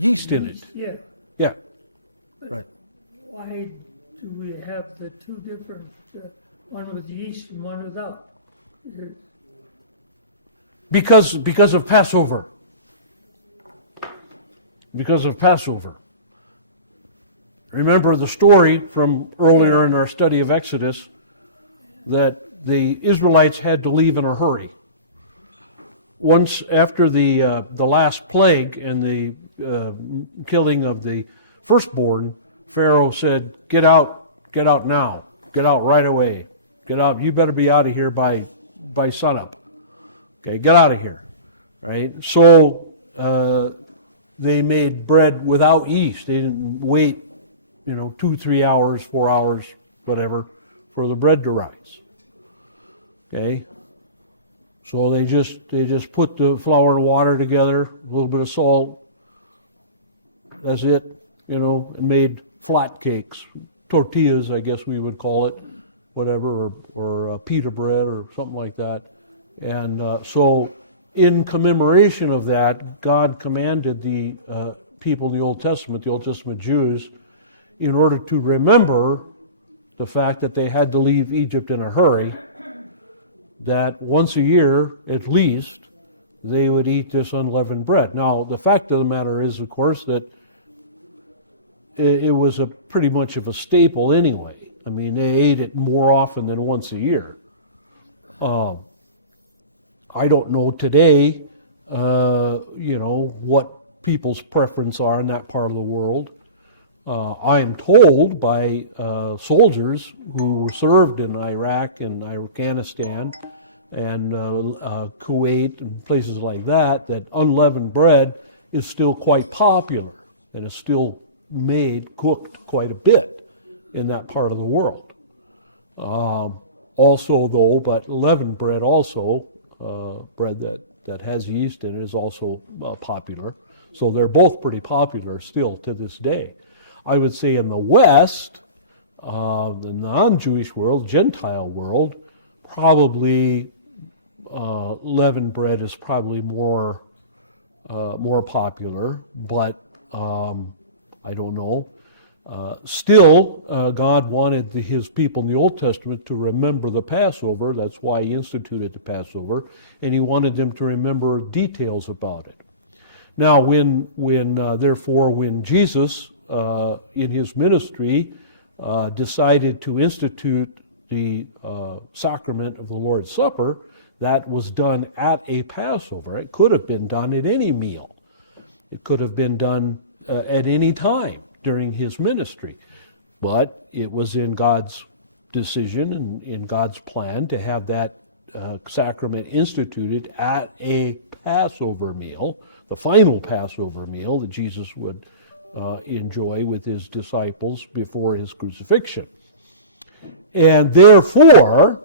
yeast in it. Yeah. Yeah. Why do we have the two different, one with yeast and one without? Is it- Because of Passover. Because of Passover. Remember the story from earlier in our study of Exodus that the Israelites had to leave in a hurry. Once after the last plague and the killing of the firstborn, Pharaoh said, "Get out now, get out right away, get out. You better be out of here by sunup. Okay, get out of here." Right. So they made bread without yeast. They didn't wait, 2-3 hours, 4 hours, whatever, for the bread to rise. Okay. So they just put the flour and water together, a little bit of salt. That's it, and made flat cakes, tortillas, I guess we would call it, whatever, or pita bread or something like that. And so in commemoration of that, God commanded the people in the Old Testament Jews, in order to remember the fact that they had to leave Egypt in a hurry, that once a year, at least, they would eat this unleavened bread. Now, the fact of the matter is, of course, that it was pretty much of a staple anyway. I mean, they ate it more often than once a year. I don't know today, what people's preference are in that part of the world. I am told by soldiers who served in Iraq and Afghanistan and Kuwait and places like that, that unleavened bread is still quite popular and is still cooked quite a bit in that part of the world. Also, though, but leavened bread also, bread that has yeast in it, is also popular. So they're both pretty popular still to this day. I would say in the West, the non-Jewish world, Gentile world, probably leavened bread is probably more popular, but I don't know. Still, God wanted his people in the Old Testament to remember the Passover. That's why he instituted the Passover, and he wanted them to remember details about it. Now, therefore, when Jesus, in his ministry, decided to institute the sacrament of the Lord's Supper, that was done at a Passover. It could have been done at any meal. It could have been done at any time during his ministry. But it was in God's decision and in God's plan to have that sacrament instituted at a Passover meal, the final Passover meal that Jesus would enjoy with his disciples before his crucifixion. And therefore,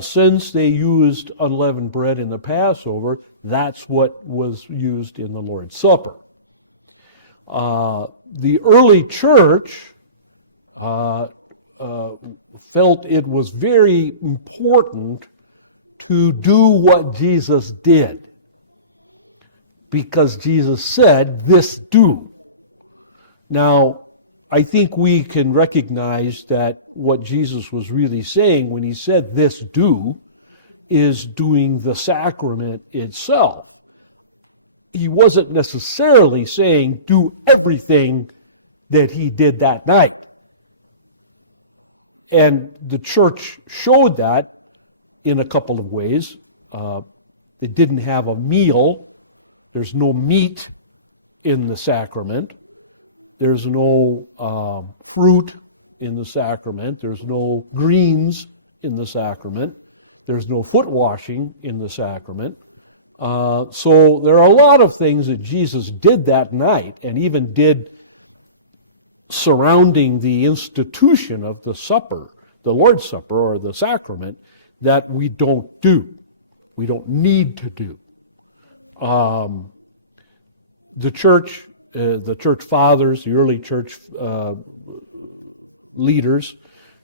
since they used unleavened bread in the Passover, that's what was used in the Lord's Supper. The early church felt it was very important to do what Jesus did, because Jesus said, "This do." Now, I think we can recognize that what Jesus was really saying when he said, "This do," is doing the sacrament itself. He wasn't necessarily saying do everything that he did that night. And the church showed that in a couple of ways. It didn't have a meal. There's no meat in the sacrament. There's no fruit in the sacrament. There's no greens in the sacrament. There's no foot washing in the sacrament. So there are a lot of things that Jesus did that night, and even did surrounding the institution of the supper, the Lord's Supper or the sacrament, that we don't do. We don't need to do. The church fathers, the early church leaders,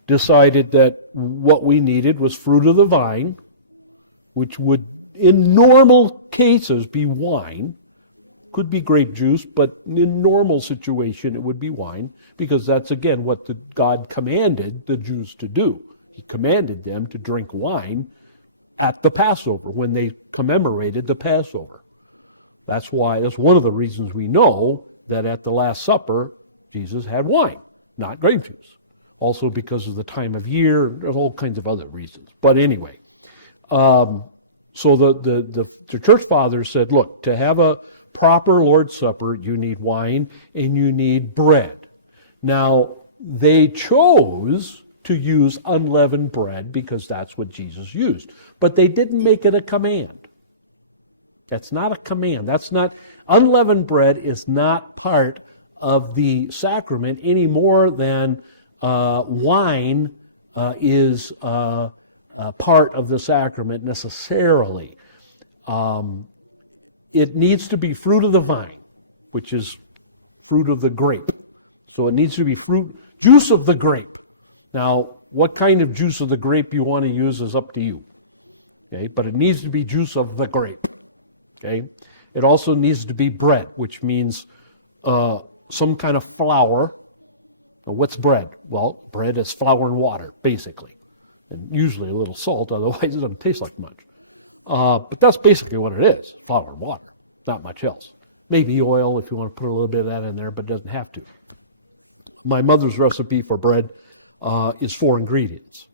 decided that what we needed was fruit of the vine, which would in normal cases be wine, could be grape juice, but in normal situation it would be wine, because that's again what God commanded the Jews to do. He commanded them to drink wine at the Passover, when they commemorated the Passover. That's one of the reasons we know that at the Last Supper, Jesus had wine, not grape juice. Also because of the time of year, and all kinds of other reasons. But anyway, so the church fathers said, look, to have a proper Lord's Supper, you need wine and you need bread. Now, they chose to use unleavened bread because that's what Jesus used. But they didn't make it a command. That's not a command. Unleavened bread is not part of the sacrament any more than wine is part of the sacrament necessarily. It needs to be fruit of the vine, which is fruit of the grape. So it needs to be juice of the grape. Now, what kind of juice of the grape you want to use is up to you. Okay, but it needs to be juice of the grape. Okay, it also needs to be bread, which means some kind of flour. Now, what's bread? Well, bread is flour and water, basically, and usually a little salt. Otherwise, it doesn't taste like much. But that's basically what it is: flour and water, not much else. Maybe oil if you want to put a little bit of that in there, but it doesn't have to. My mother's recipe for bread is 4 ingredients: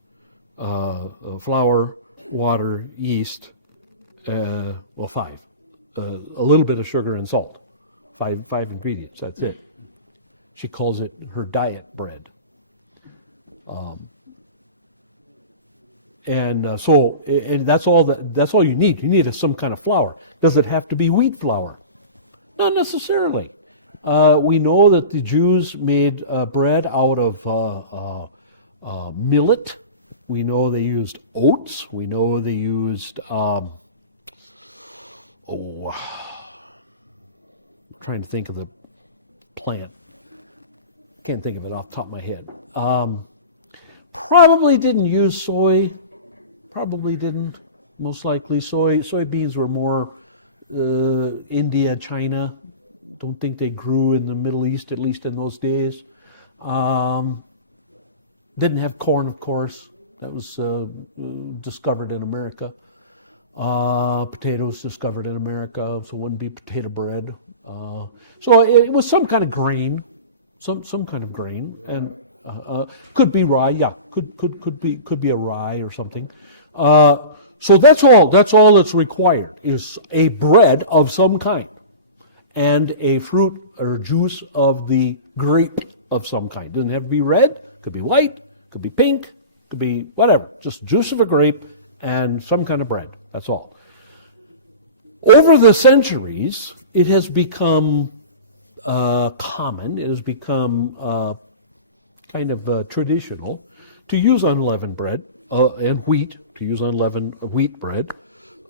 flour, water, yeast, 5. A little bit of sugar and salt. 5 ingredients, that's it. She calls it her diet bread. And that's all you need. You need some kind of flour. Does it have to be wheat flour? Not necessarily. We know that the Jews made bread out of millet. We know they used oats. We know they used, I'm trying to think of the plant. Can't think of it off the top of my head. Probably didn't use soy. Probably didn't. Most likely soybeans were more India, China. Don't think they grew in the Middle East, at least in those days. Didn't have corn, of course. That was discovered in America. Potatoes discovered in America, so it wouldn't be potato bread. So it was some kind of grain, some kind of grain, and could be rye. Yeah, could be a rye or something. So that's all that's required is a bread of some kind and a fruit or juice of the grape of some kind. Doesn't have to be red. Could be white. Could be pink. Could be whatever. Just juice of a grape and some kind of bread. That's all. Over the centuries, it has become common. It has become kind of traditional to use unleavened bread and wheat. To use unleavened wheat bread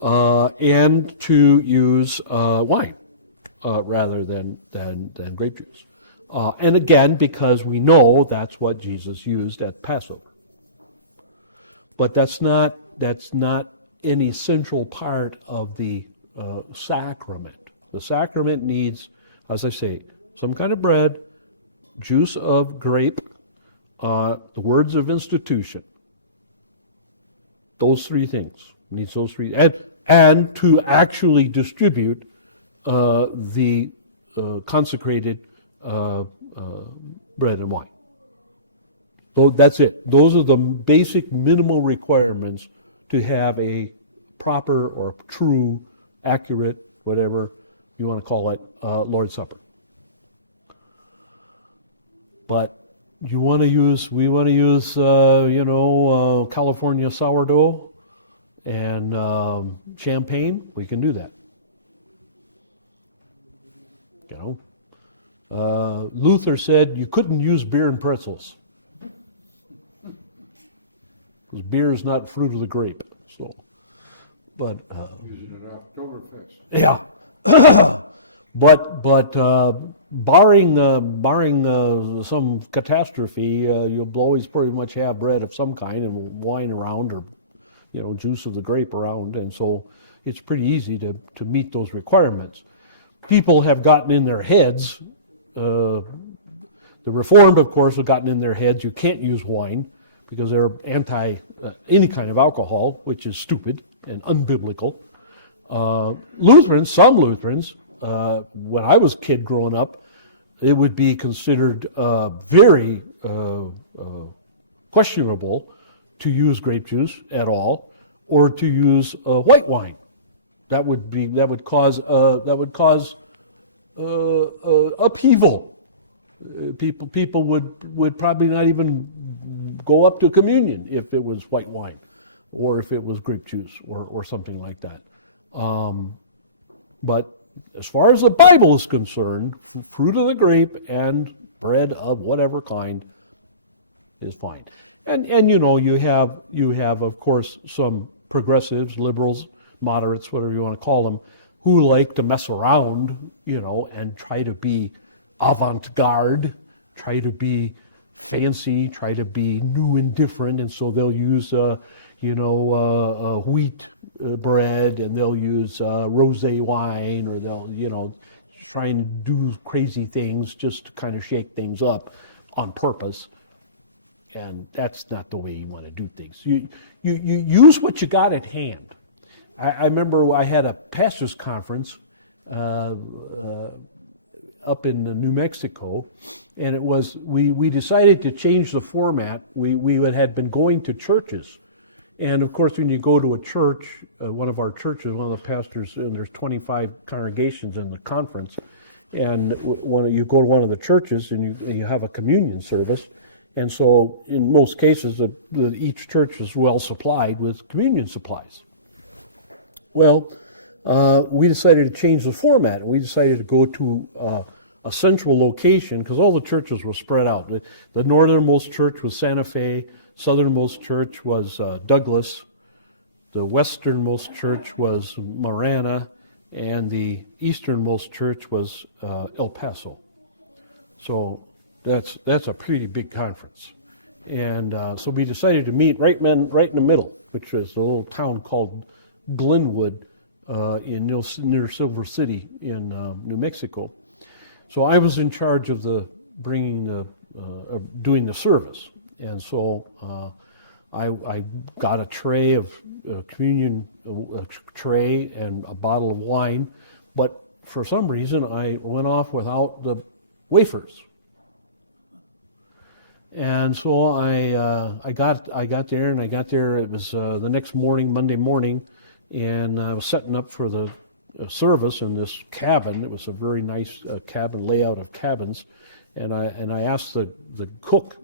and to use wine rather than grape juice. And again, because we know that's what Jesus used at Passover. But that's not any central part of the sacrament. The sacrament needs, as I say, some kind of bread, juice of grape, the words of institution. Those 3 things. Needs those 3. And to actually distribute the consecrated bread and wine. So that's it. Those are the basic minimal requirements to have a proper or true, accurate, whatever you want to call it, Lord's Supper. But we want to use, California sourdough and champagne. We can do that. Luther said you couldn't use beer and pretzels because beer is not fruit of the grape. So, but using it Oktoberfest. yeah. But barring some catastrophe, you'll always pretty much have bread of some kind and wine around, or juice of the grape around, and so it's pretty easy to meet those requirements. people have gotten in their heads, the Reformed, of course, have gotten in their heads, you can't use wine because they're anti any kind of alcohol, which is stupid and unbiblical. Lutherans, some Lutherans, when I was a kid growing up, it would be considered very questionable to use grape juice at all, or to use white wine. That would cause upheaval. People would probably not even go up to communion if it was white wine, or if it was grape juice, or something like that. But as far as the Bible is concerned, fruit of the grape and bread of whatever kind is fine. And you have of course some progressives, liberals, moderates, whatever you want to call them, who like to mess around, and try to be avant-garde, try to be fancy, try to be new and different, and so they'll use wheat bread, and they'll use rosé wine, or they'll try and do crazy things just to kind of shake things up on purpose. And that's not the way you want to do things. You use what you got at hand. I remember I had a pastors' conference up in New Mexico, and it was we decided to change the format. We had been going to churches, and of course, when you go to a church, one of our churches, one of the pastors, and there's 25 congregations in the conference, and when you go to one of the churches and you have a communion service. And so in most cases, each church is well supplied with communion supplies. Well, we decided to change the format, and we decided to go to a central location because all the churches were spread out. The northernmost church was Santa Fe, southernmost church was Douglas, the westernmost church was Marana, and the easternmost church was El Paso. So that's a pretty big conference. And so we decided to meet right in the middle, which is a little town called Glenwood near Silver City in New Mexico. So I was in charge of doing the service. And so I got a tray of communion, a tray and a bottle of wine, but for some reason I went off without the wafers. And so I got there, and I got there. It was the next morning, Monday morning, and I was setting up for the service in this cabin. It was a very nice cabin layout of cabins, and I asked the cook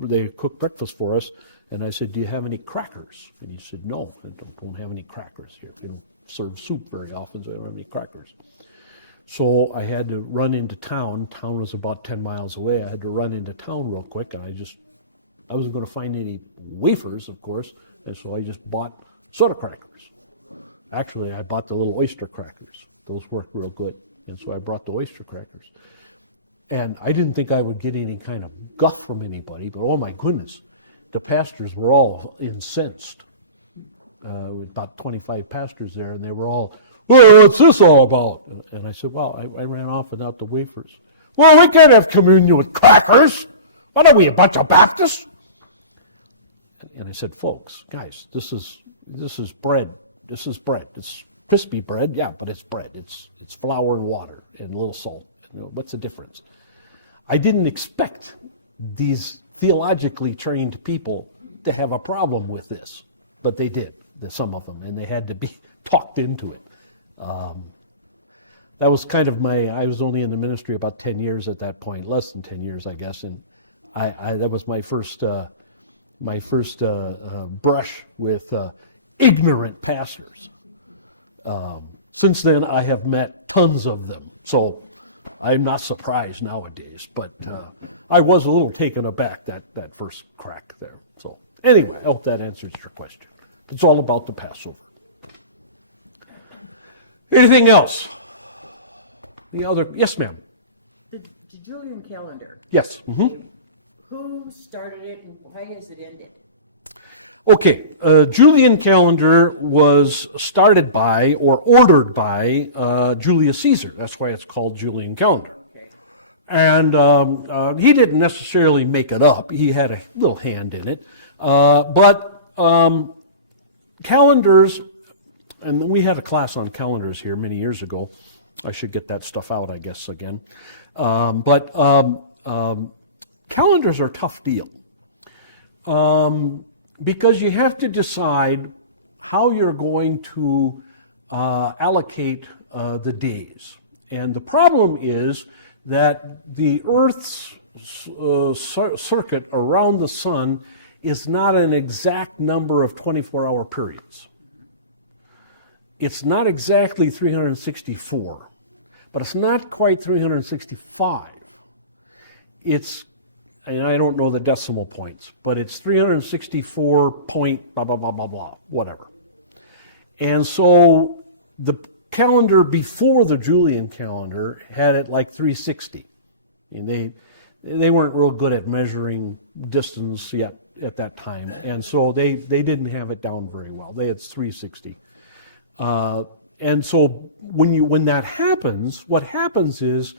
they cooked breakfast for us, and I said, "Do you have any crackers?" And he said, "No, I don't have any crackers here. We don't serve soup very often, so I don't have any crackers." So I had to run into town. Town was about 10 miles away. I had to run into town real quick, and I wasn't going to find any wafers, of course, and so I just bought soda crackers. Actually, I bought the little oyster crackers. Those worked real good, and so I brought the oyster crackers. And I didn't think I would get any kind of guff from anybody, but oh my goodness, the pastors were all incensed. About 25 pastors there, and they were all, "Well, what's this all about?" And I said, "Well, I ran off without the wafers." "Well, we can't have communion with crackers. What are we, a bunch of Baptists?" And I said, "Folks, guys, this is bread. This is bread. It's crispy bread, yeah, but it's bread. It's flour and water and a little salt. What's the difference?" I didn't expect these theologically trained people to have a problem with this, but they did, some of them, and they had to be talked into it. That was kind of I was only in the ministry about 10 years at that point, less than 10 years, I guess, and that was my first brush with ignorant pastors. Since then, I have met tons of them, so I'm not surprised nowadays, but I was a little taken aback that first crack there. So anyway, I hope that answers your question. It's all about the Passover. Anything else? Yes, ma'am. The Julian calendar. Yes. Mm-hmm. Who started it and why has it ended? Okay, Julian calendar was started by or ordered by Julius Caesar. That's why it's called Julian calendar. And he didn't necessarily make it up. He had a little hand in it. But calendars, and we had a class on calendars here many years ago. I should get that stuff out, I guess, again. But calendars are a tough deal. Because you have to decide how you're going to allocate the days. And the problem is that the Earth's circuit around the sun is not an exact number of 24-hour periods. It's not exactly 364, but it's not quite 365. It's, and I don't know the decimal points, but it's 364 point blah, blah, blah, blah, blah, whatever. And so the calendar before the Julian calendar had it like 360. And they weren't real good at measuring distance yet at that time. And so they didn't have it down very well. They had 360. And so when that happens, what happens is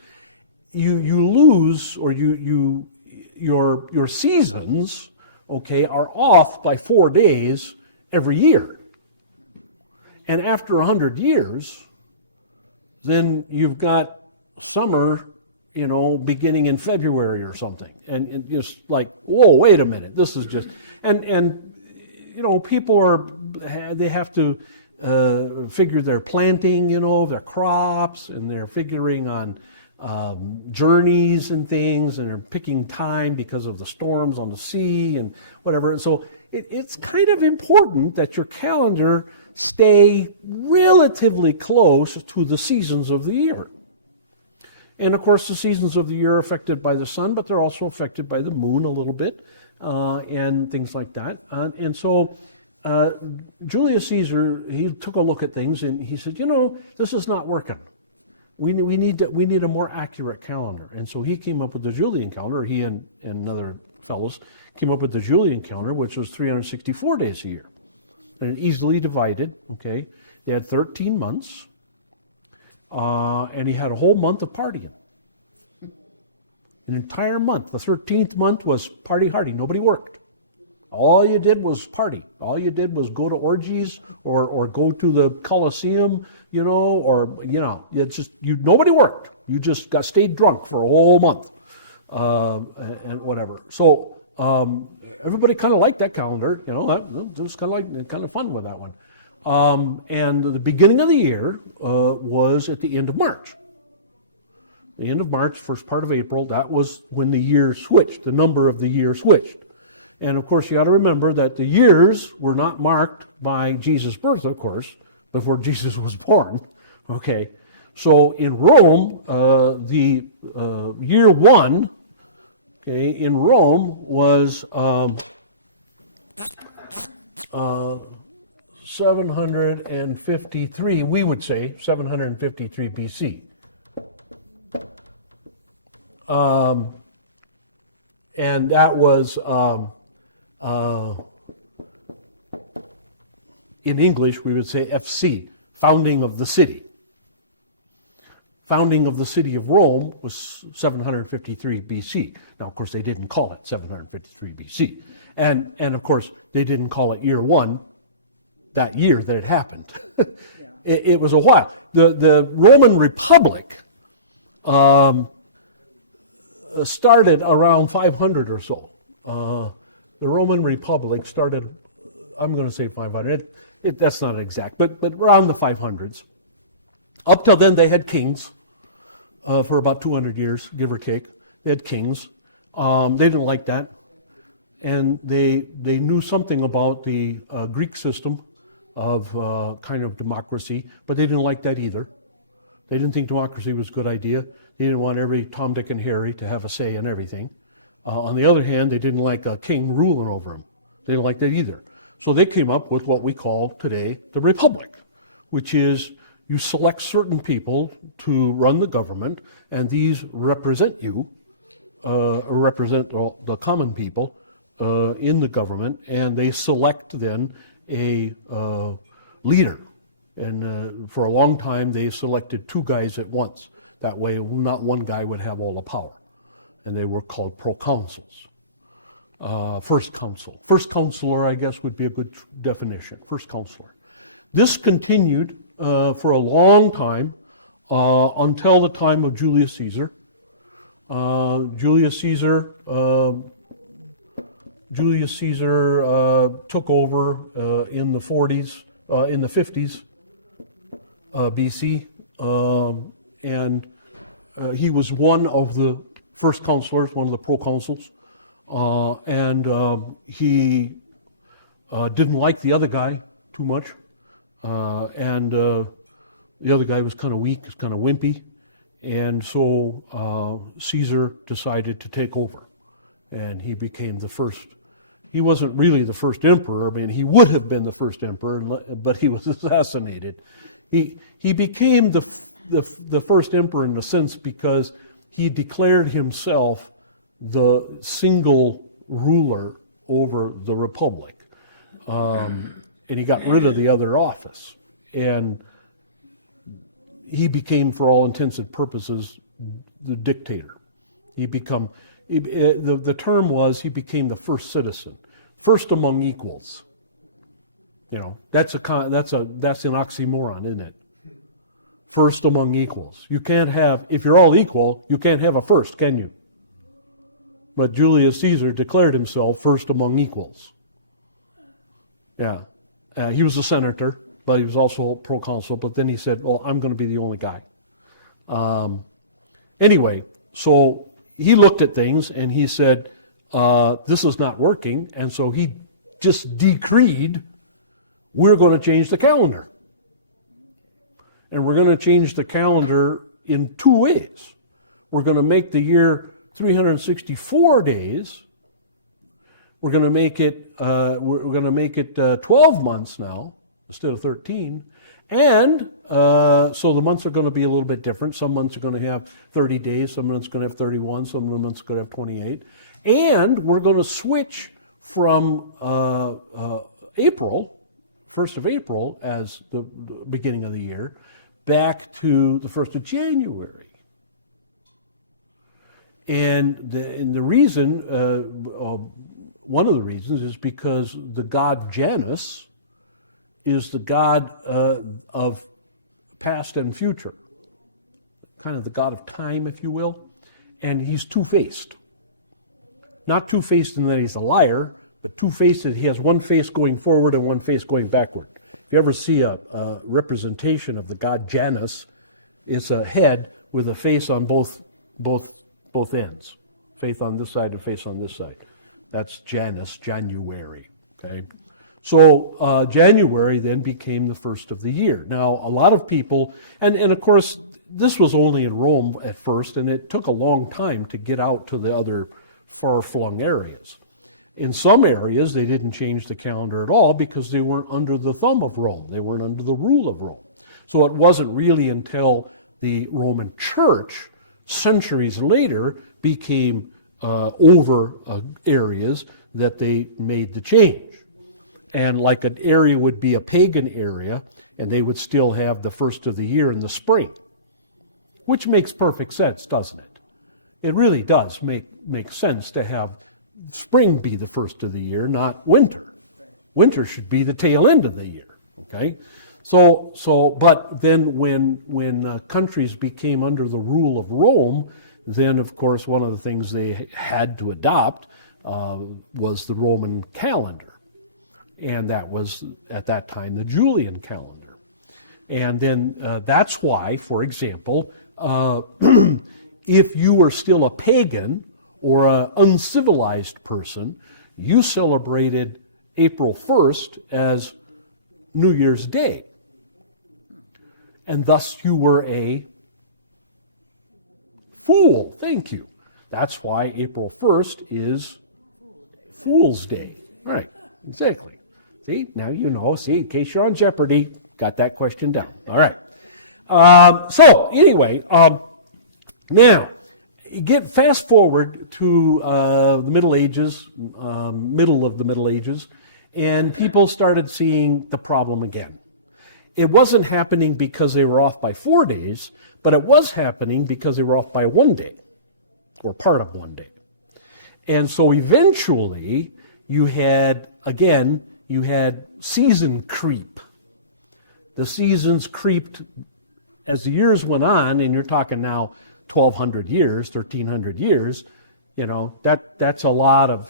you lose, or your seasons, okay, are off by 4 days every year. And after 100 years, then you've got summer, beginning in February or something. And just like, whoa, wait a minute, this is just, and people they have to figure their planting, their crops, and they're figuring on journeys and things, and they're picking time because of the storms on the sea and whatever. And so it's kind of important that your calendar stay relatively close to the seasons of the year. And of course, the seasons of the year are affected by the sun, but they're also affected by the moon a little bit, and things like that. And so Julius Caesar, he took a look at things and he said, this is not working. We need a more accurate calendar. And so he came up with the Julian calendar. He and other fellows came up with the Julian calendar, which was 364 days a year. And easily divided, okay? They had 13 months, and he had a whole month of partying. An entire month. The 13th month was party hardy. Nobody worked. All you did was party. All you did was go to orgies or go to the Colosseum, it's just, nobody worked. You just stayed drunk for a whole month, and whatever. So everybody kind of liked that calendar, it was kind of fun with that one. And the beginning of the year was at the end of March. The end of March, first part of April, that was when the year switched, the number of the year switched. And of course, you got to remember that the years were not marked by Jesus' birth, of course, before Jesus was born. Okay, so in Rome, the year one, okay, in Rome was 753. We would say 753 BC. And that was. In English, we would say FC, founding of the city. Founding of the city of Rome was 753 BC. Now, of course, they didn't call it 753 BC. And of course, they didn't call it year one that year that it happened. It was a while. The Roman Republic started around 500 or so. The Roman Republic started, I'm going to say 500. That's not exact, but around the 500s. Up till then, they had kings for about 200 years, give or take. They had kings. They didn't like that. And they knew something about the Greek system of kind of democracy, but they didn't like that either. They didn't think democracy was a good idea. They didn't want every Tom, Dick, and Harry to have a say in everything. On the other hand, they didn't like a king ruling over them. They didn't like that either. So they came up with what we call today the Republic, which is you select certain people to run the government, and these represent you, or represent the common people, in the government, and they select then a leader. And for a long time, they selected two guys at once. That way, not one guy would have all the power. And they were called proconsuls. First consul. First counselor, I guess, would be a good definition. First counselor. This continued for a long time until the time of Julius Caesar. Julius Caesar took over in the 50s BC, and he was one of the first counselors, one of the proconsuls, and he didn't like the other guy too much, and the other guy was kind of weak, kind of wimpy, and so Caesar decided to take over, and he became the first. He wasn't really the first emperor. I mean, he would have been the first emperor, but he was assassinated. He became the first emperor in a sense because he declared himself the single ruler over the republic, and he got rid of the other office, and he became, for all intents and purposes, the dictator. The term was he became the first citizen, first among equals. You know, that's an oxymoron, isn't it? First among equals. You can't have, if you're all equal, you can't have a first, can you? But Julius Caesar declared himself first among equals. Yeah. He was a senator, but he was also a proconsul. But then he said, well, I'm going to be the only guy. Anyway, so he looked at things and he said, this is not working. And so he just decreed, we're going to change the calendar. And we're going to change the calendar in two ways. We're going to make the year 364 days. We're going to make it 12 months now instead of 13. And so the months are going to be a little bit different. Some months are going to have 30 days. Some months are going to have 31. Some months are going to have 28. And we're going to switch from April, 1st of April, as the beginning of the year, back to the 1st of January. And the reason, one of the reasons, is because the god Janus is the god of past and future, kind of the god of time, if you will, and he's two-faced. Not two-faced in that he's a liar, but two-faced that he has one face going forward and one face going backward. If you ever see a representation of the god Janus, it's a head with a face on both ends, face on this side and face on this side. That's Janus, January. Okay, so January then became the first of the year. Now, a lot of people, and of course, this was only in Rome at first, and it took a long time to get out to the other far-flung areas. In some areas, they didn't change the calendar at all because they weren't under the thumb of Rome. They weren't under the rule of Rome. So it wasn't really until the Roman Church, centuries later, became over areas that they made the change. And like an area would be a pagan area, and they would still have the first of the year in the spring, which makes perfect sense, doesn't it? It really does make sense to have spring be the first of the year, not winter. Winter should be the tail end of the year, okay? So, but then when countries became under the rule of Rome, then of course one of the things they had to adopt was the Roman calendar. And that was, at that time, the Julian calendar. And then that's why, for example, if you were still a pagan or an uncivilized person, you celebrated April 1st as New Year's Day. And thus you were a fool. Thank you. That's why April 1st is Fool's Day. Right, exactly. See, now you know. See, in case you're on Jeopardy, got that question down. All right. So anyway, now, get fast forward to the Middle Ages, middle of the Middle Ages, and people started seeing the problem again. It wasn't happening because they were off by 4 days, but it was happening because they were off by 1 day, or part of 1 day. And so eventually you had season creep. The seasons creeped as the years went on, and you're talking now 1,200 years, 1,300 years. That's a lot of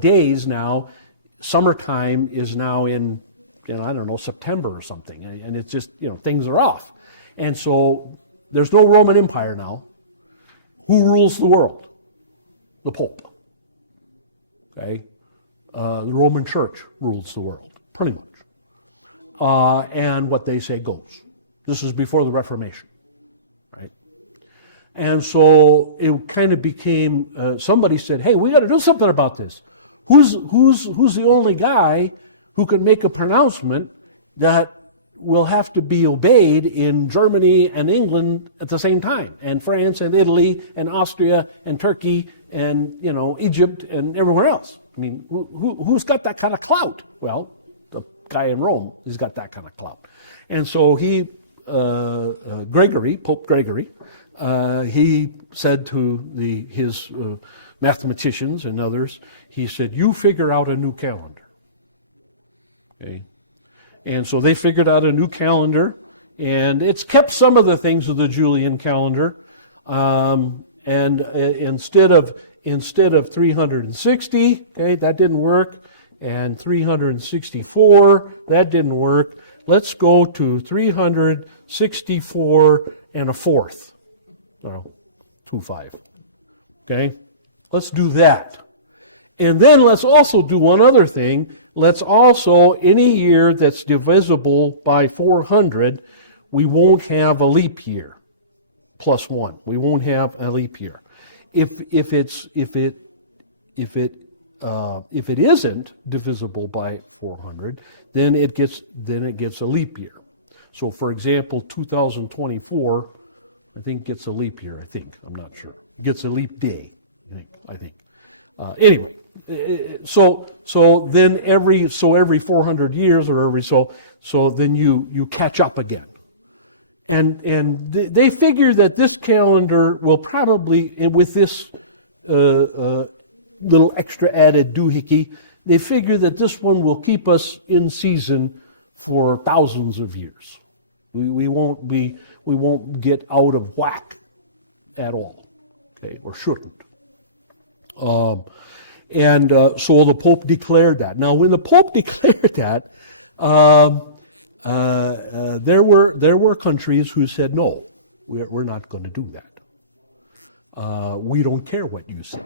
days now. Summertime is now in, I don't know, September or something, and it's just, things are off. And so there's no Roman Empire now. Who rules the world? The Pope. Okay? The Roman Church rules the world, pretty much. And what they say goes. This is before the Reformation, right? And so it kind of became, somebody said, hey, we got to do something about this. Who's the only guy who can make a pronouncement that will have to be obeyed in Germany and England at the same time, and France and Italy and Austria and Turkey and, Egypt and everywhere else? I mean, who's got that kind of clout? Well, the guy in Rome has got that kind of clout. And so Pope Gregory, he said to his mathematicians and others, he said, you figure out a new calendar. Okay. And so they figured out a new calendar, and it's kept some of the things of the Julian calendar. And instead of 360, okay, that didn't work, and 364, that didn't work. Let's go to 364 and a fourth. So 25. Okay? Let's do that. And then let's also do one other thing. Let's also, any year that's divisible by 400, we won't have a leap year plus one. We won't have a leap year. If it isn't divisible by 400, then it gets a leap year. So, for example, 2024, I think gets a leap year. I'm not sure. Gets a leap day. I think. Anyway. So then every 400 years or so then you catch up again, and they figure that this calendar will probably, with this little extra added doohickey, they figure that this one will keep us in season for thousands of years. We won't get out of whack at all, okay, or shouldn't. And so the Pope declared that. Now, when the Pope declared that, there were countries who said, no, we're not going to do that. We don't care what you say.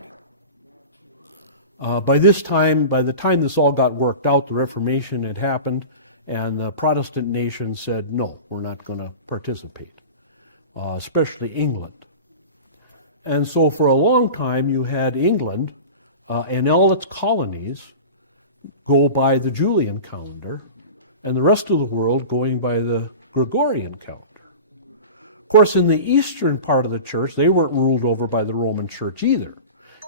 By the time this all got worked out, the Reformation had happened, and the Protestant nations said, no, we're not going to participate, especially England. And so for a long time, you had England and all its colonies go by the Julian calendar, and the rest of the world going by the Gregorian calendar. Of course, in the eastern part of the church, they weren't ruled over by the Roman Church either.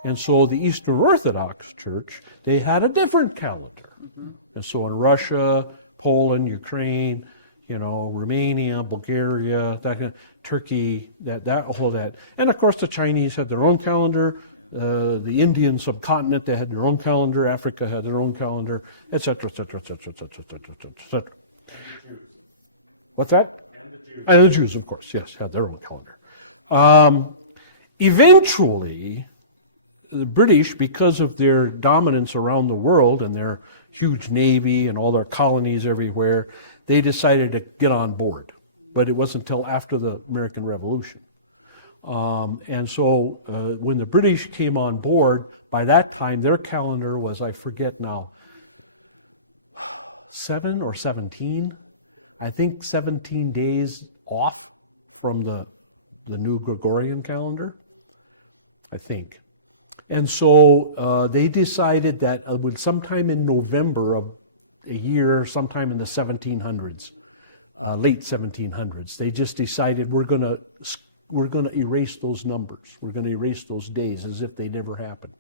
And so the Eastern Orthodox Church, they had a different calendar. Mm-hmm. And so in Russia, Poland, Ukraine, Romania, Bulgaria, Turkey, all that. And of course, the Chinese had their own calendar. The Indian subcontinent, they had their own calendar. Africa had their own calendar, etc., etc., etc., etc., etc., etc. What's that? And the Jews, of course, yes, had their own calendar. Eventually, the British, because of their dominance around the world and their huge navy and all their colonies everywhere, they decided to get on board. But it wasn't until after the American Revolution. And so when the British came on board, by that time their calendar was, I forget now, 7 or 17. I think 17 days off from the new Gregorian calendar, I think. And so they decided that sometime in November of a year, sometime in the 1700s, late 1700s, they just decided we're going to to erase those numbers. We're going to erase those days as if they never happened.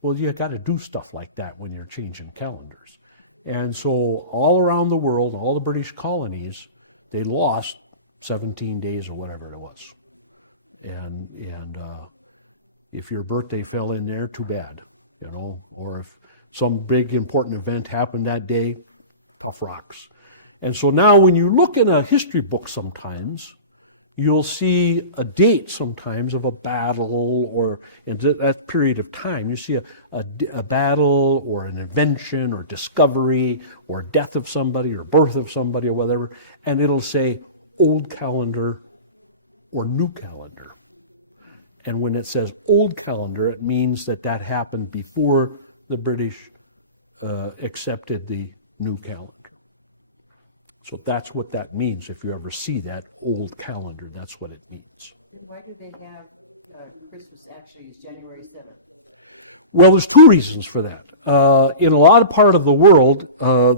Well, you got to do stuff like that when you're changing calendars. And so all around the world, all the British colonies, they lost 17 days or whatever it was. And if your birthday fell in there, too bad, or if some big important event happened that day, off rocks. And so now when you look in a history book sometimes, you'll see a date sometimes of a battle, or in that period of time, you see a battle or an invention or discovery or death of somebody or birth of somebody or whatever, and it'll say old calendar or new calendar. And when it says old calendar, it means that happened before the British accepted the new calendar. So that's what that means. If you ever see that old calendar, that's what it means. Why do they have Christmas actually is January 7th? Well, there's two reasons for that. In a lot of part of the world,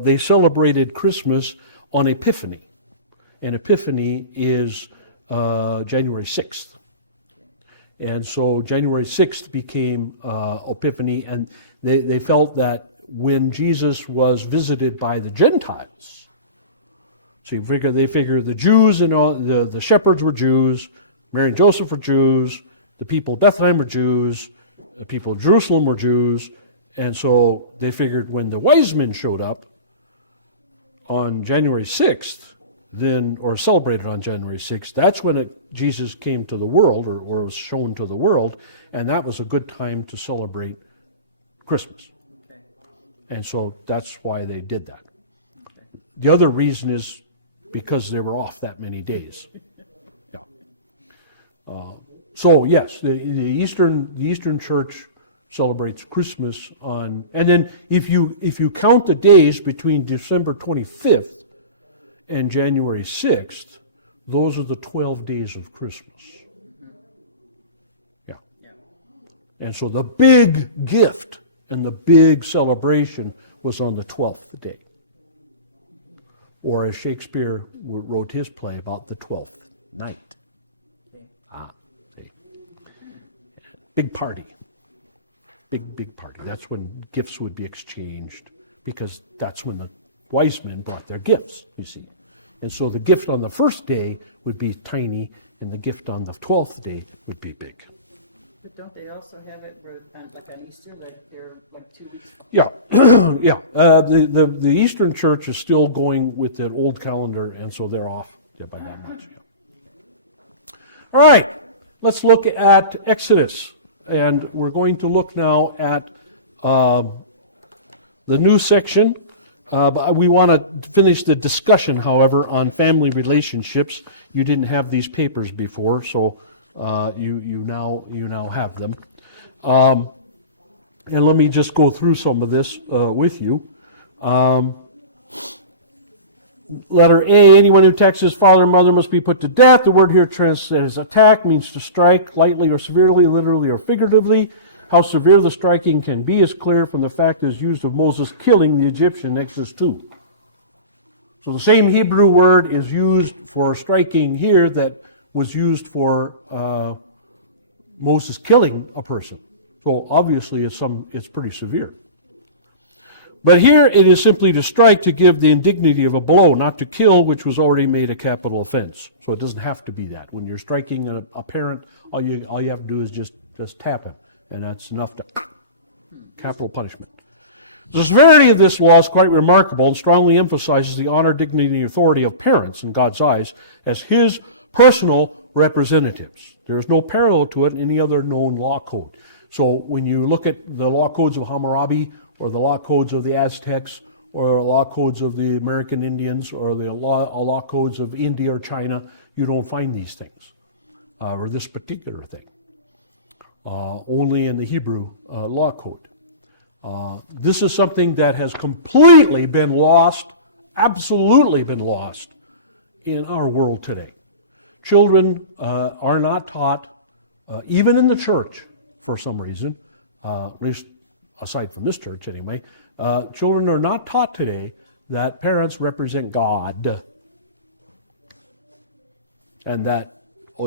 they celebrated Christmas on Epiphany. And Epiphany is January 6th. And so January 6th became Epiphany, and they felt that when Jesus was visited by the Gentiles, so they figure the Jews and all, the shepherds were Jews, Mary and Joseph were Jews, the people of Bethlehem were Jews, the people of Jerusalem were Jews, and so they figured when the wise men showed up on January 6th, or celebrated on January 6th, that's when Jesus came to the world, or was shown to the world, and that was a good time to celebrate Christmas. And so that's why they did that. The other reason is because they were off that many days. Yeah. So yes, the Eastern Church celebrates Christmas on, and then if you count the days between December 25th and January 6th, those are the 12 days of Christmas. Yeah. And so the big gift and the big celebration was on the 12th day. Or as Shakespeare wrote his play about the 12th night. See. Big party. Big party. That's when gifts would be exchanged, because that's when the wise men brought their gifts, you see. And so the gift on the first day would be tiny, and the gift on the 12th day would be big. But don't they also have it like on Easter, like they're like 2 weeks? Yeah, yeah. The Eastern Church is still going with that old calendar, and so they're off by that much. Yeah. All right, let's look at Exodus, and we're going to look now at the new section. But we want to finish the discussion, however, on family relationships. You didn't have these papers before, so you now have them. And let me just go through some of this with you. Letter A, anyone who attacks his father and mother must be put to death. The word here translated as attack means to strike lightly or severely, literally or figuratively. How severe the striking can be is clear from the fact that it's used of Moses killing the Egyptian in Exodus 2. So the same Hebrew word is used for striking here that was used for Moses killing a person. So obviously it's pretty severe. But here it is simply to strike to give the indignity of a blow, not to kill, which was already made a capital offense. So it doesn't have to be that. When you're striking a parent, all you have to do is just tap him. And that's enough to capital punishment. The severity of this law is quite remarkable and strongly emphasizes the honor, dignity, and authority of parents in God's eyes as his personal representatives. There is no parallel to it in any other known law code. So when you look at the law codes of Hammurabi, or the law codes of the Aztecs, or law codes of the American Indians, or the law codes of India or China, you don't find these things, or this particular thing. Only in the Hebrew law code. This is something that has completely been lost, absolutely been lost in our world today. Children are not taught, even in the church for some reason, at least aside from this church anyway, children are not taught today that parents represent God. and that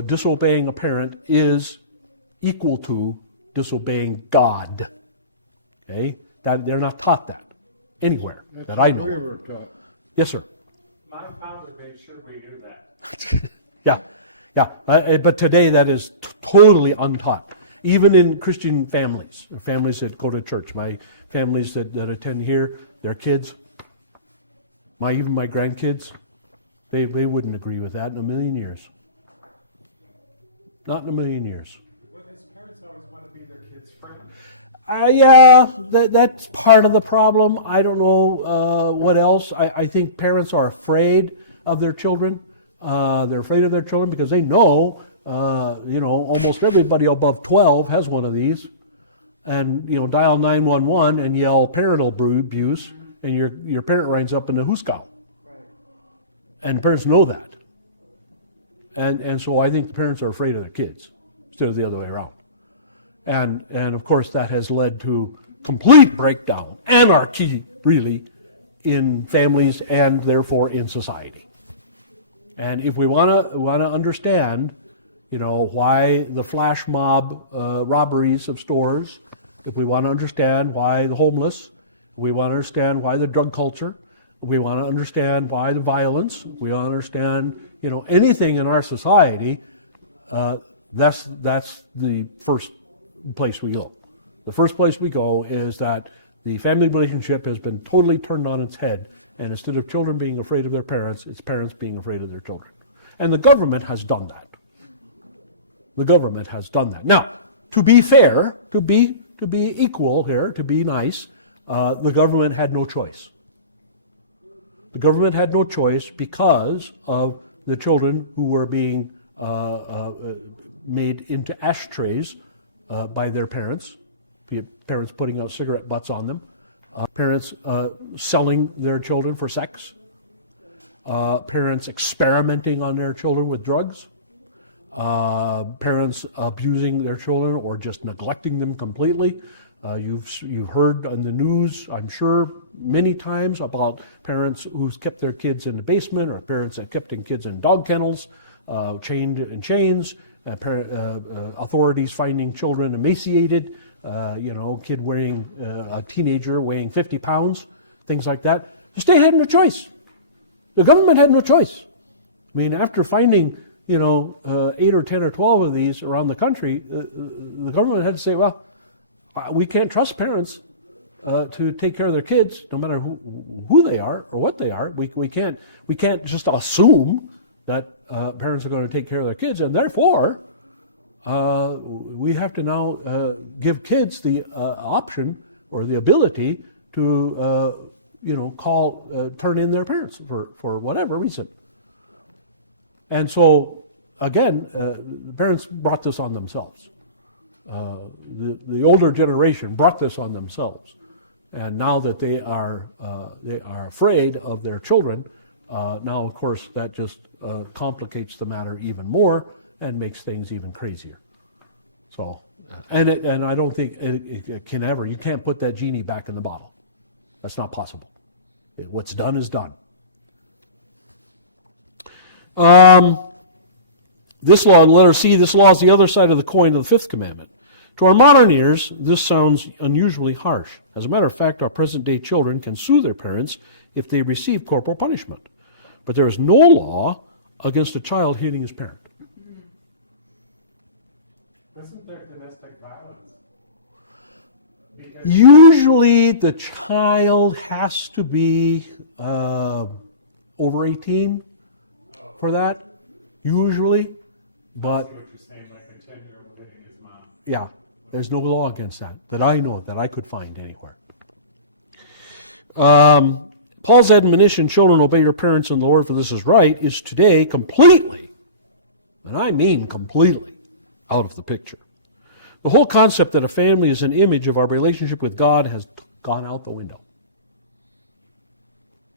disobeying a parent is equal to disobeying God. Okay? That they're not taught that anywhere That's that I what know. we were taught. Yes, sir. My father made sure we knew that. Yeah, yeah. But today that is totally untaught. Even in Christian families, families that go to church, my families that attend here, their kids, even my grandkids, they wouldn't agree with that in a million years. Not in a million years. Be the kid's friend. Yeah, that's part of the problem. I don't know what else. I think parents are afraid of their children. They're afraid of their children because they know, almost everybody above 12 has one of these. And, dial 911 and yell parental abuse, and your parent winds up in a hoosegow. And parents know that. And so I think parents are afraid of their kids instead of the other way around. And of course, that has led to complete breakdown, anarchy, really, in families and therefore in society. And if we want to understand, why the flash mob robberies of stores, if we want to understand why the homeless, we want to understand why the drug culture, we want to understand why the violence, we want to understand, anything in our society, that's the first place we go. The first place we go is that the family relationship has been totally turned on its head, and instead of children being afraid of their parents, it's parents being afraid of their children. And the government has done that. The government has done that. Now, to be fair, to be equal here, to be nice, the government had no choice. The government had no choice because of the children who were being made into ashtrays by their parents, be it parents putting out cigarette butts on them, parents selling their children for sex, parents experimenting on their children with drugs, parents abusing their children or just neglecting them completely. You've heard on the news, I'm sure, many times about parents who's kept their kids in the basement or parents that kept their kids in dog kennels, chained in chains, authorities finding children emaciated, kid weighing, a teenager weighing 50 pounds, things like that. The state had no choice. The government had no choice. I mean, after finding, 8 or 10 or 12 of these around the country, the government had to say, well, we can't trust parents to take care of their kids, no matter who they are or what they are. We can't just assume that parents are going to take care of their kids, and therefore we have to now give kids the option or the ability to turn in their parents for whatever reason. And so again, the parents brought this on themselves. The older generation brought this on themselves, and now that they are afraid of their children, now of course that just complicates the matter even more and makes things even crazier. So, and I don't think it can ever. You can't put that genie back in the bottle. That's not possible. What's done is done. This law, letter C, this law is the other side of the coin of the fifth commandment. To our modern ears, this sounds unusually harsh. As a matter of fact, our present-day children can sue their parents if they receive corporal punishment. But there is no law against a child hitting his parent. Isn't there domestic violence? Because Usually the child has to be over 18 for that, usually. But what you're saying, like a 10-year-old hitting his mom. yeah, there's no law against that I know of, that I could find anywhere. Paul's admonition, children, obey your parents in the Lord, for this is right, is today completely, and I mean completely, out of the picture. The whole concept that a family is an image of our relationship with God has gone out the window.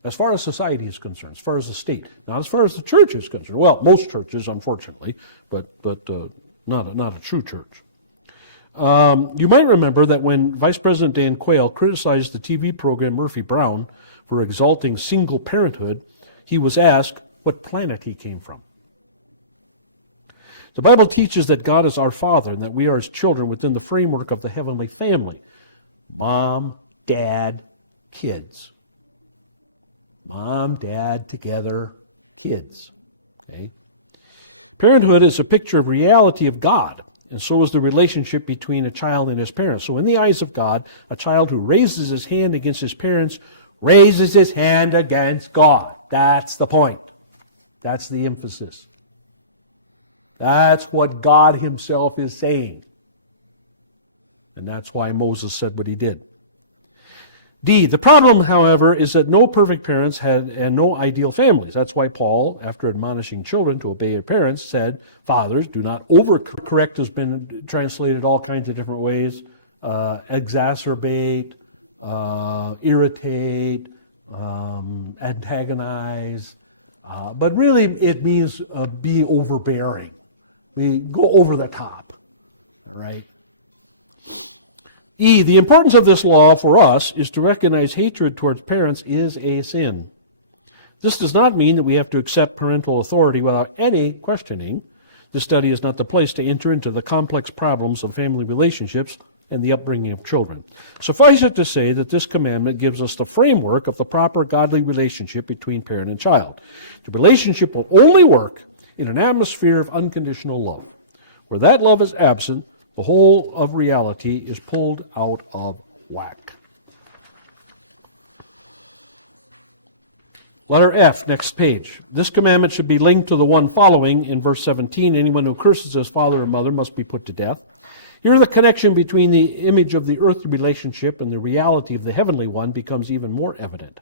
As far as society is concerned, as far as the state, not as far as the church is concerned. Well, most churches, unfortunately, but not a true church. You might remember that when Vice President Dan Quayle criticized the TV program Murphy Brown for exalting single parenthood, he was asked what planet he came from. The Bible teaches that God is our Father and that we are His children within the framework of the heavenly family. Mom, dad, kids. Mom, dad, together, kids. Okay? Parenthood is a picture of reality of God, and so is the relationship between a child and his parents. So in the eyes of God, a child who raises his hand against his parents raises his hand against God. That's the point. That's the emphasis. That's what God Himself is saying. And that's why Moses said what he did. D, the problem, however, is that no perfect parents had and no ideal families. That's why Paul, after admonishing children to obey their parents, said, fathers, do not overcorrect, has been translated all kinds of different ways, exacerbate, irritate, antagonize. But really it means be overbearing. We go over the top, right? E, the importance of this law for us is to recognize hatred towards parents is a sin. This does not mean that we have to accept parental authority without any questioning. This study is not the place to enter into the complex problems of family relationships and the upbringing of children. Suffice it to say that this commandment gives us the framework of the proper godly relationship between parent and child. The relationship will only work in an atmosphere of unconditional love. Where that love is absent, the whole of reality is pulled out of whack. Letter F, next page. This commandment should be linked to the one following in verse 17. Anyone who curses his father or mother must be put to death. Here the connection between the image of the earthly relationship and the reality of the heavenly one becomes even more evident.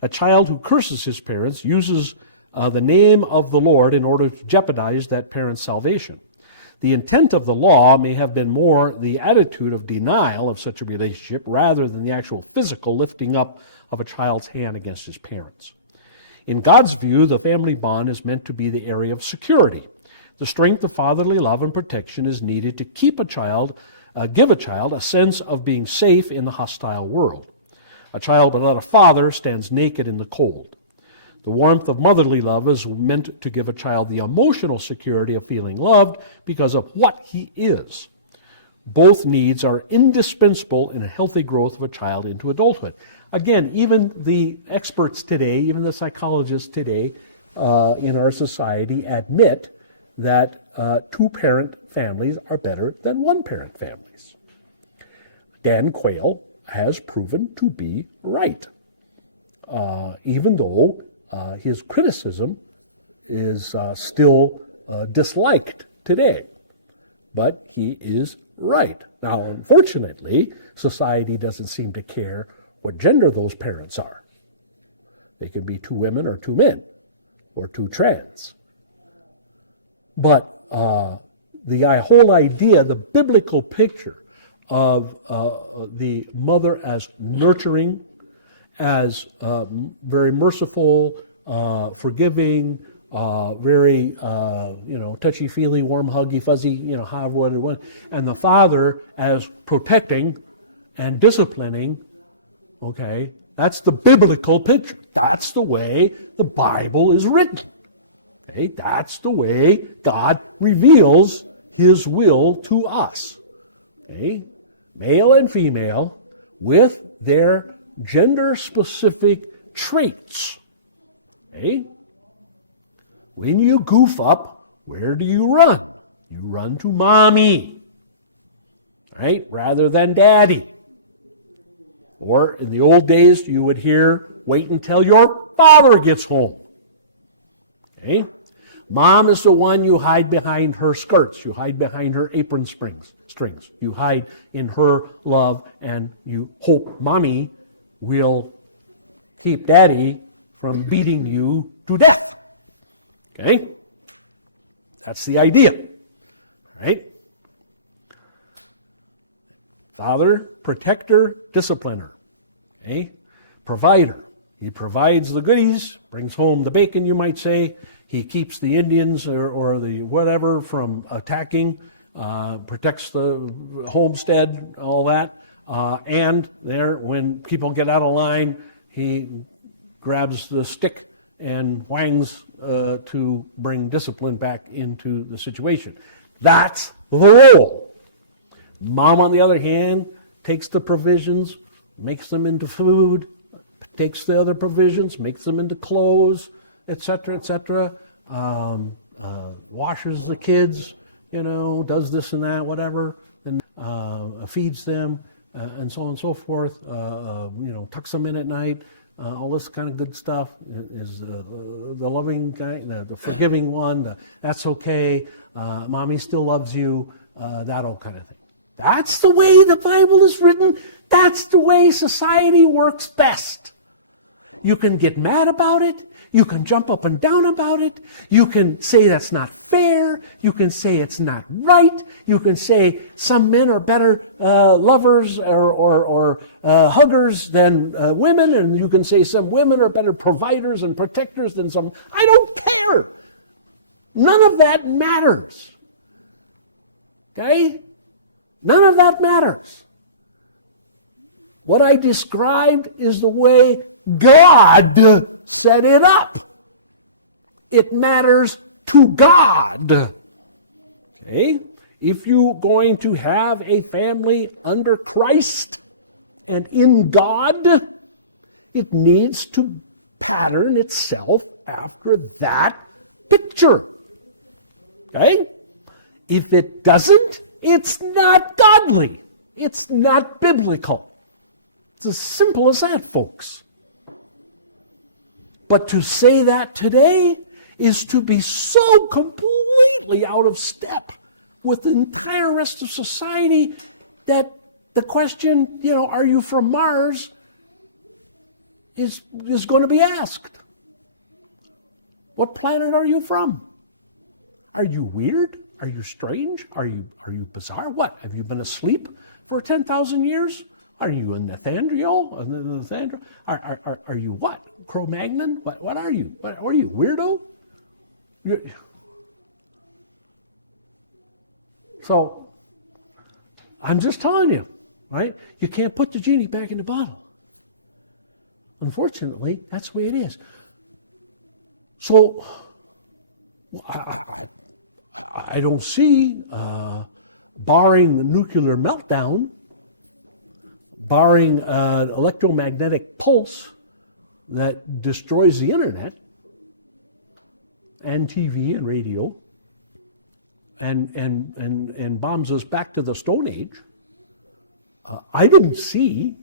A child who curses his parents uses the name of the Lord in order to jeopardize that parent's salvation. The intent of the law may have been more the attitude of denial of such a relationship rather than the actual physical lifting up of a child's hand against his parents. In God's view, the family bond is meant to be the area of security. The strength of fatherly love and protection is needed to give a child a sense of being safe in the hostile world. A child without a father stands naked in the cold. The warmth of motherly love is meant to give a child the emotional security of feeling loved because of what he is. Both needs are indispensable in a healthy growth of a child into adulthood. Again, even the experts today, even the psychologists today in our society admit that two-parent families are better than one-parent families. Dan Quayle has proven to be right, even though his criticism is still disliked today. But he is right. Now, unfortunately, society doesn't seem to care what gender those parents are. They can be two women or two men, or two trans. But the whole idea, the biblical picture of the mother as nurturing, as very merciful, forgiving, very touchy-feely, warm, huggy, fuzzy, however what it was, and the father as protecting and disciplining. Okay, that's the biblical picture. That's the way the Bible is written. Okay, that's the way God reveals His will to us. Okay, male and female with their gender-specific traits. Okay, when you goof up, where do you run? You run to mommy, right, rather than daddy. Or in the old days, you would hear, wait until your father gets home. Okay? Mom is the one you hide behind her skirts. You hide behind her apron strings. You hide in her love, and you hope mommy will keep daddy from beating you to death. Okay? That's the idea. Right? Father, protector, discipliner. Okay? Provider. He provides the goodies, brings home the bacon, you might say. He keeps the Indians or the whatever from attacking, protects the homestead, all that. And there, when people get out of line, he grabs the stick and whangs to bring discipline back into the situation. That's the role. Mom, on the other hand, takes the provisions, makes them into food, takes the other provisions, makes them into clothes, etc., etc., washes the kids, does this and that, whatever, and feeds them, and so on and so forth, tucks them in at night, all this kind of good stuff is the loving guy, the forgiving one, that's okay, mommy still loves you, that old kind of thing. That's the way the Bible is written. That's the way society works best. You can get mad about it. You can jump up and down about it. You can say that's not fair. You can say it's not right. You can say some men are better lovers or huggers than women. And you can say some women are better providers and protectors than some. I don't care. None of that matters. Okay? None of that matters. What I described is the way God set it up. It matters to God. Okay? If you're going to have a family under Christ and in God, it needs to pattern itself after that picture. Okay? If it doesn't, it's not godly. It's not biblical. It's as simple as that, folks. But to say that today is to be so completely out of step with the entire rest of society that the question, are you from Mars, is going to be asked. What planet are you from? Are you weird? Are you strange? Are you bizarre? What? Have you been asleep for 10,000 years? Are you a Nathaniel? Are you what? Cro-Magnon? What are you? What are you? Weirdo? So I'm just telling you, right? You can't put the genie back in the bottle. Unfortunately, that's the way it is. So I don't see, barring the nuclear meltdown, barring an electromagnetic pulse that destroys the internet and TV and radio and bombs us back to the Stone Age, I don't see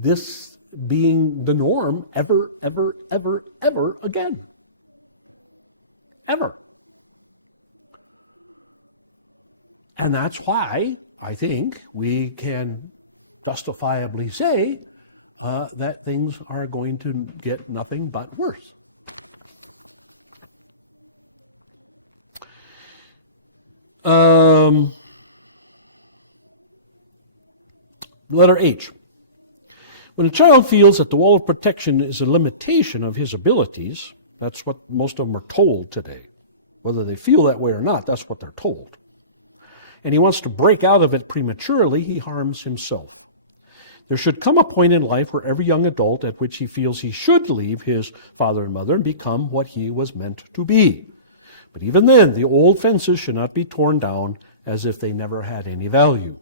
this being the norm ever, ever, ever, ever again. Ever. And that's why I think we can justifiably say that things are going to get nothing but worse. Letter H. When a child feels that the wall of protection is a limitation of his abilities, that's what most of them are told today. Whether they feel that way or not, that's what they're told. And he wants to break out of it prematurely, he harms himself. There should come a point in life where every young adult at which he feels he should leave his father and mother and become what he was meant to be. But even then, the old fences should not be torn down as if they never had any value.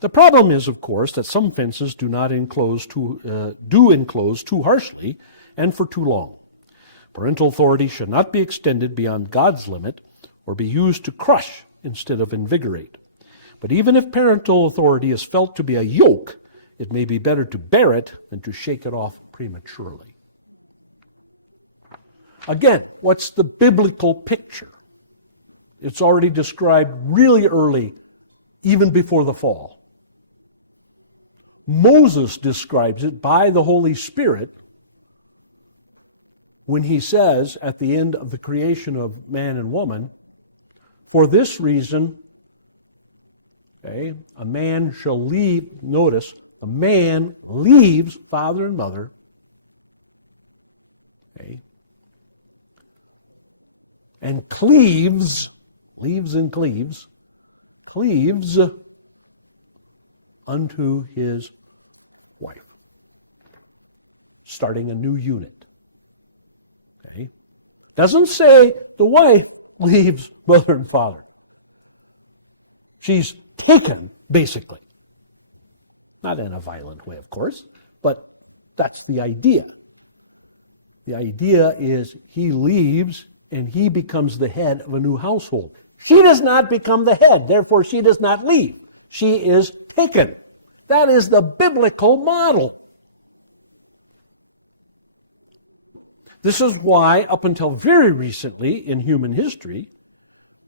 The problem is, of course, that some fences do enclose too harshly and for too long. Parental authority should not be extended beyond God's limit or be used to crush instead of invigorate. But even if parental authority is felt to be a yoke, it may be better to bear it than to shake it off prematurely. Again, what's the biblical picture? It's already described really early, even before the fall. Moses describes it by the Holy Spirit when he says at the end of the creation of man and woman, for this reason, okay, a man shall leave, notice, a man leaves father and mother, okay, and cleaves unto his wife, starting a new unit. Doesn't say the wife leaves mother and father. She's taken, basically. Not in a violent way, of course, but that's the idea. The idea is he leaves and he becomes the head of a new household. She does not become the head, therefore she does not leave. She is taken. That is the biblical model. This is why, up until very recently in human history,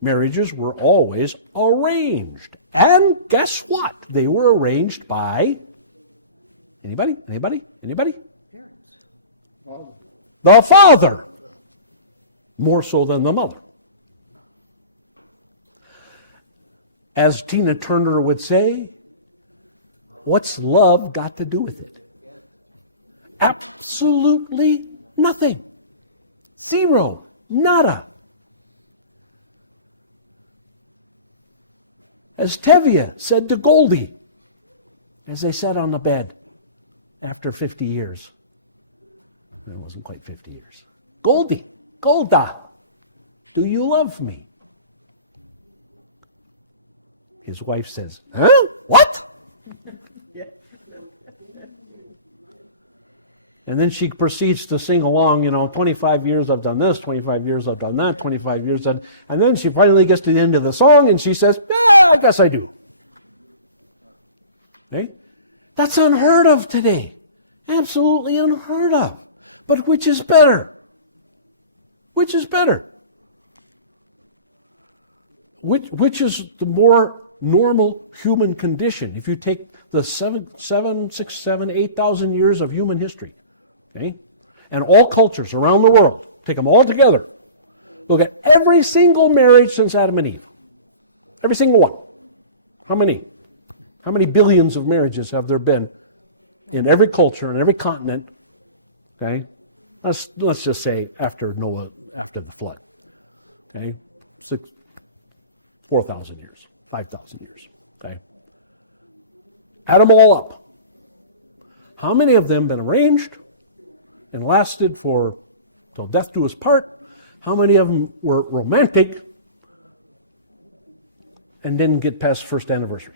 marriages were always arranged. And guess what? They were arranged by anybody? All The father, more so than the mother. As Tina Turner would say, what's love got to do with it? Absolutely nothing. Zero. Nada. As Tevye said to Goldie, as they sat on the bed after 50 years. It wasn't quite 50 years. Goldie, Golda, do you love me? His wife says, huh? What? And then she proceeds to sing along, 25 years I've done this, 25 years I've done that, 25 years and then she finally gets to the end of the song and she says, I guess I do. Okay? That's unheard of today. Absolutely unheard of. But which is better? Which is better? Which is the more normal human condition? If you take the 8,000 years of human history, okay, and all cultures around the world, take them all together, look at every single marriage since Adam and Eve. Every single one. How many? How many billions of marriages have there been in every culture, in every continent? Okay? Let's just say after Noah, after the flood. Okay? 4,000 years, 5,000 years. Okay? Add them all up. How many of them been arranged and lasted for till death do us part? How many of them were romantic and didn't get past first anniversary?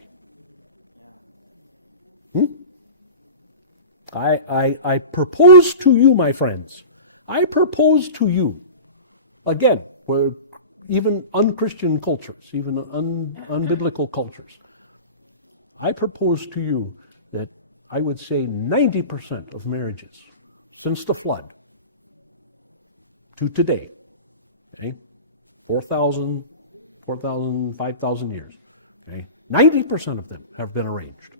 I propose to you, my friends, I propose to you, again, even unchristian cultures, even unbiblical cultures, I propose to you that I would say 90% of marriages since the flood to today, okay, 4,000, 5,000 years, okay, 90% of them have been arranged.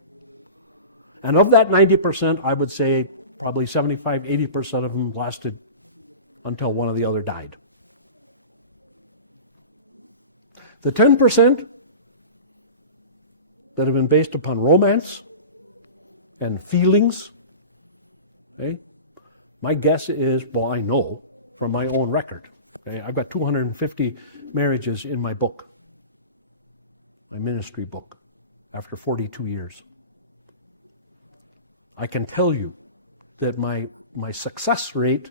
And of that 90%, I would say probably 75, 80% of them lasted until one or the other died. The 10% that have been based upon romance and feelings, okay, my guess is, well, I know from my own record, okay, I've got 250 marriages in my book, my ministry book, after 42 years. I can tell you that my success rate,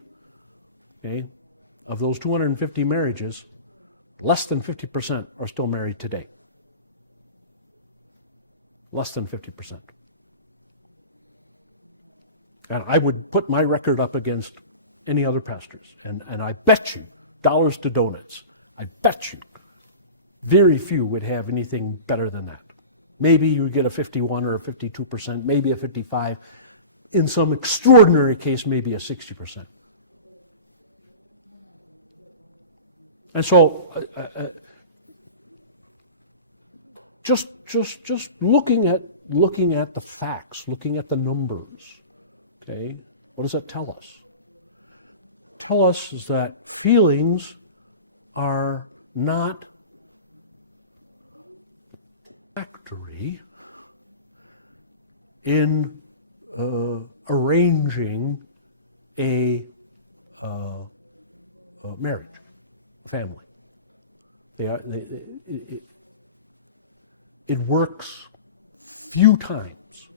okay, of those 250 marriages, less than 50% are still married today. Less than 50%. And I would put my record up against any other pastors. And I bet you, dollars to donuts, I bet you, very few would have anything better than that. Maybe you get a 51 or a 52%, maybe a 55. In some extraordinary case, maybe a 60%. And so, just looking at the facts, looking at the numbers, okay, what does that tell us? Tell us is that feelings are not factory in arranging a marriage, a family. It works few times.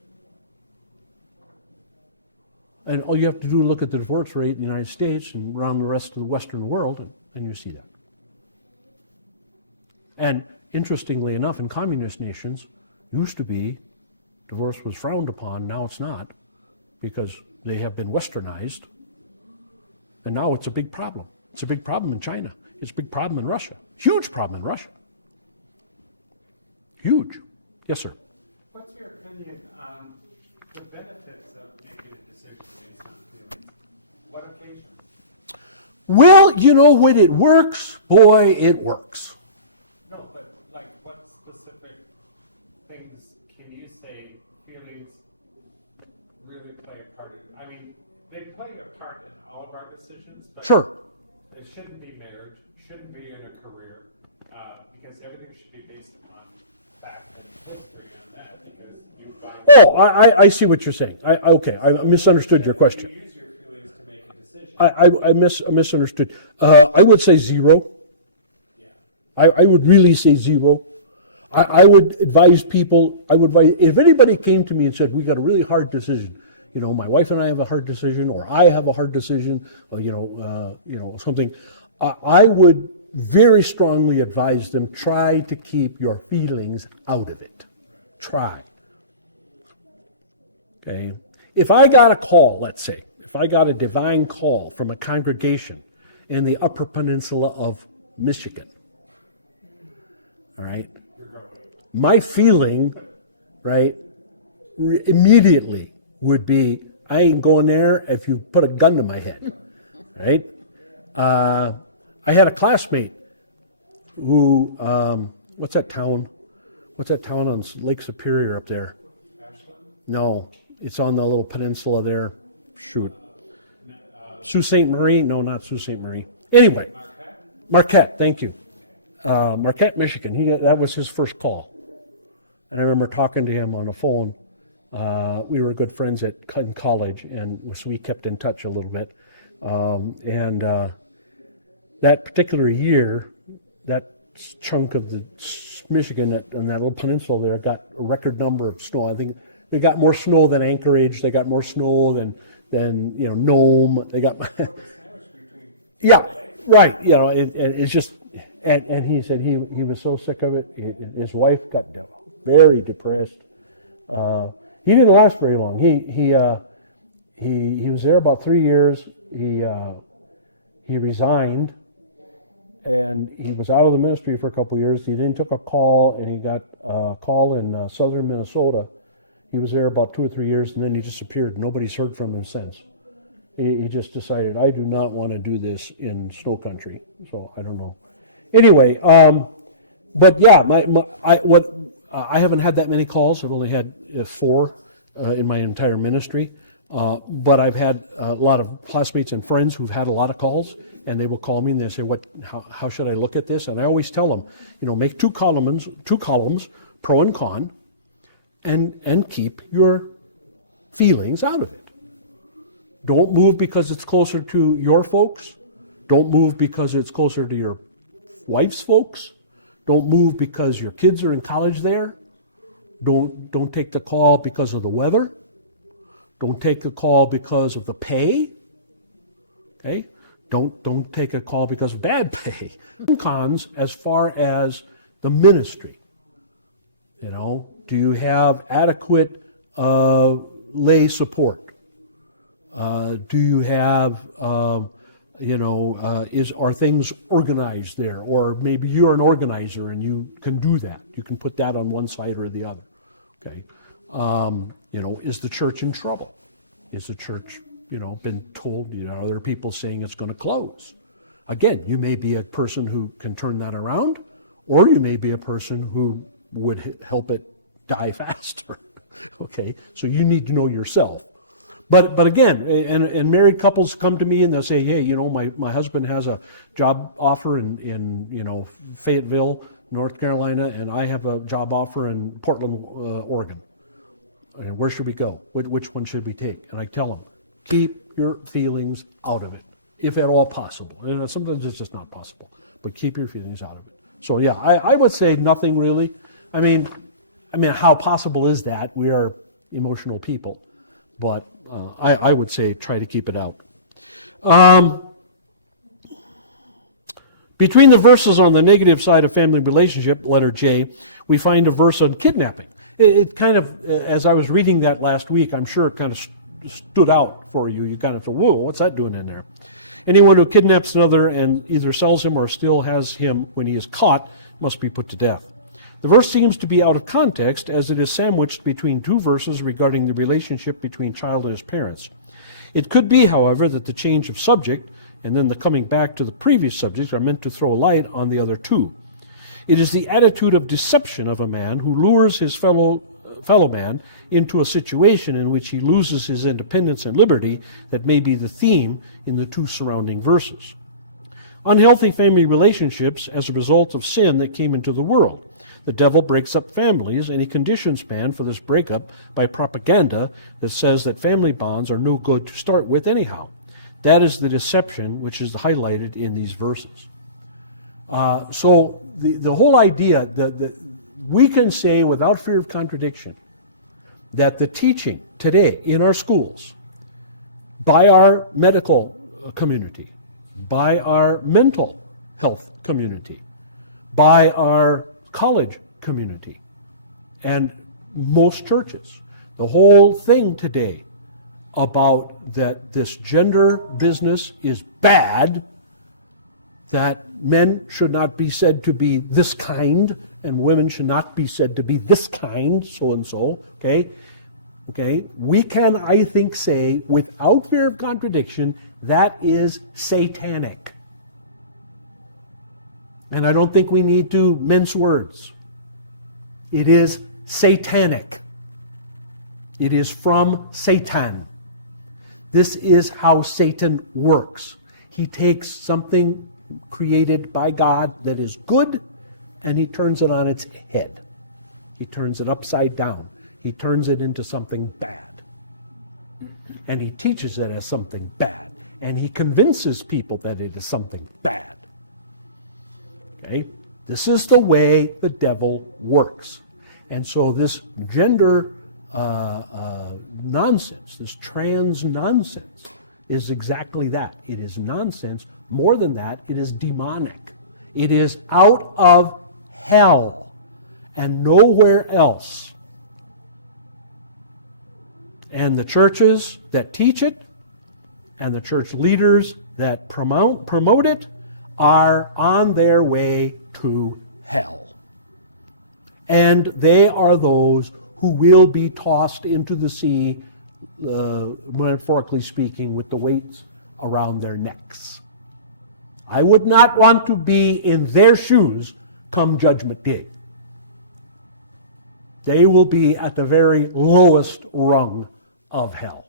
And all you have to do is look at the divorce rate in the United States and around the rest of the Western world, and you see that. And interestingly enough, in communist nations, used to be divorce was frowned upon. Now it's not, because they have been westernized. And now it's a big problem. It's a big problem in China. It's a big problem in Russia. Huge problem in Russia. Huge. Yes, sir. What's your opinion on the benefits of making decisions? What if they Well, you know, when it works, boy, it works. no, but like what specific things can you say feelings really play a part in? I mean, they play a part in all of our decisions, but Sure. it shouldn't be marriage, shouldn't be in a career, because everything should be based on fact and history and that, because you find Oh, I see what you're saying. I misunderstood your question. I misunderstood. I would say zero. I would really say zero. I would advise people, if anybody came to me and said, we got a really hard decision, you know, my wife and I have a hard decision, or I have a hard decision, or, something, I would very strongly advise them, try to keep your feelings out of it. Try. Okay. If I got a call, let's say, if I got a divine call from a congregation in the Upper Peninsula of Michigan, all right, my feeling, right, immediately would be, I ain't going there if you put a gun to my head, right? I had a classmate who, what's that town? What's that town on Lake Superior up there? No, it's on the little peninsula there. Shoot. Sault Ste. Marie? No, not Sault Ste. Marie. Anyway, Marquette, thank you. Marquette, Michigan. That was his first call. And I remember talking to him on the phone. We were good friends in college, and so we kept in touch a little bit. That particular year, that chunk of the Michigan and that little peninsula there got a record number of snow. I think they got more snow than Anchorage. They got more snow than Nome. They got, yeah, right. It's just, and he said he was so sick of it. His wife got very depressed. He didn't last very long. He was there about 3 years. He resigned, and he was out of the ministry for a couple of years. He then took a call, and he got a call in southern Minnesota. He was there about 2 or 3 years, and then he disappeared. Nobody's heard from him since. He just decided, I do not want to do this in snow country. So I don't know. Anyway, but yeah, I haven't had that many calls. I've only had 4 in my entire ministry. But I've had a lot of classmates and friends who've had a lot of calls, and they will call me and they say, how should I look at this? And I always tell them, make two columns, pro and con, and keep your feelings out of it. Don't move because it's closer to your folks. Don't move because it's closer to your wife's folks. Don't move because your kids are in college there. Don't take the call because of the weather. Don't take a call because of the pay. Okay? Don't take a call because of bad pay. Cons as far as the ministry. Do you have adequate lay support? Do you have are things organized there? Or maybe you're an organizer and you can do that. You can put that on one side or the other. Okay. Is the church in trouble? Is the church, been told, are there people saying it's going to close? Again, you may be a person who can turn that around, or you may be a person who would help it die faster. Okay. So you need to know yourself. But again, and married couples come to me and they'll say, hey, my husband has a job offer in Fayetteville, North Carolina, and I have a job offer in Portland, Oregon. And where should we go? Which one should we take? And I tell them, keep your feelings out of it, if at all possible. And sometimes it's just not possible, but keep your feelings out of it. So yeah, I would say nothing really. I mean, how possible is that? We are emotional people. but I would say try to keep it out. Between the verses on the negative side of family relationship, letter J, we find a verse on kidnapping. It kind of, as I was reading that last week, I'm sure it kind of stood out for you. You kind of thought, whoa, what's that doing in there? Anyone who kidnaps another and either sells him or still has him when he is caught must be put to death. The verse seems to be out of context as it is sandwiched between two verses regarding the relationship between child and his parents. It could be, however, that the change of subject and then the coming back to the previous subject are meant to throw light on the other two. It is the attitude of deception of a man who lures his fellow man into a situation in which he loses his independence and liberty that may be the theme in the two surrounding verses. Unhealthy family relationships as a result of sin that came into the world. The devil breaks up families, and he conditions man for this breakup by propaganda that says that family bonds are no good to start with anyhow. That is the deception which is highlighted in these verses. So the whole idea that we can say without fear of contradiction that the teaching today in our schools, by our medical community, by our mental health community, by our college community, and most churches, the whole thing today about that this gender business is bad, that men should not be said to be this kind, and women should not be said to be this kind, so and so, okay? We can, I think, say, without fear of contradiction, that is satanic. And I don't think we need to mince words. It is satanic. It is from Satan. This is how Satan works. He takes something created by God that is good, and he turns it on its head. He turns it upside down. He turns it into something bad. And he teaches it as something bad. And he convinces people that it is something bad. Okay? This is the way the devil works. And so this gender nonsense, this trans nonsense, is exactly that. It is nonsense. More than that, it is demonic. It is out of hell and nowhere else. And the churches that teach it and the church leaders that promote it are on their way to hell. And they are those who will be tossed into the sea, metaphorically speaking, with the weights around their necks. I would not want to be in their shoes come Judgment Day. They will be at the very lowest rung of hell.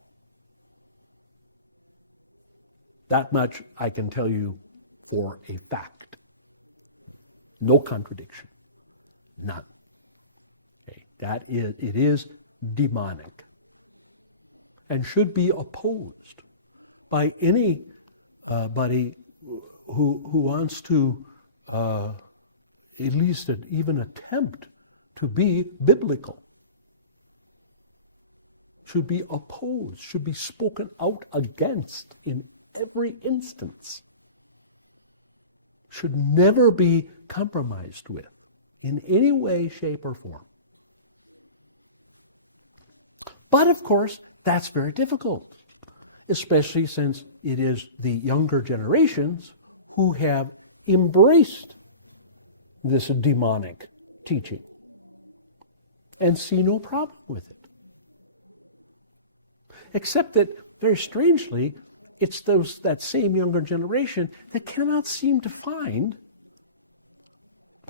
That much I can tell you for a fact. No contradiction. None. Okay. It is demonic and should be opposed by anybody who wants to at least even attempt to be biblical. Should be opposed, should be spoken out against in every instance. Should never be compromised with in any way, shape, or form. But of course, that's very difficult, especially since it is the younger generations who have embraced this demonic teaching and see no problem with it. Except that, very strangely, it's that same younger generation that cannot seem to find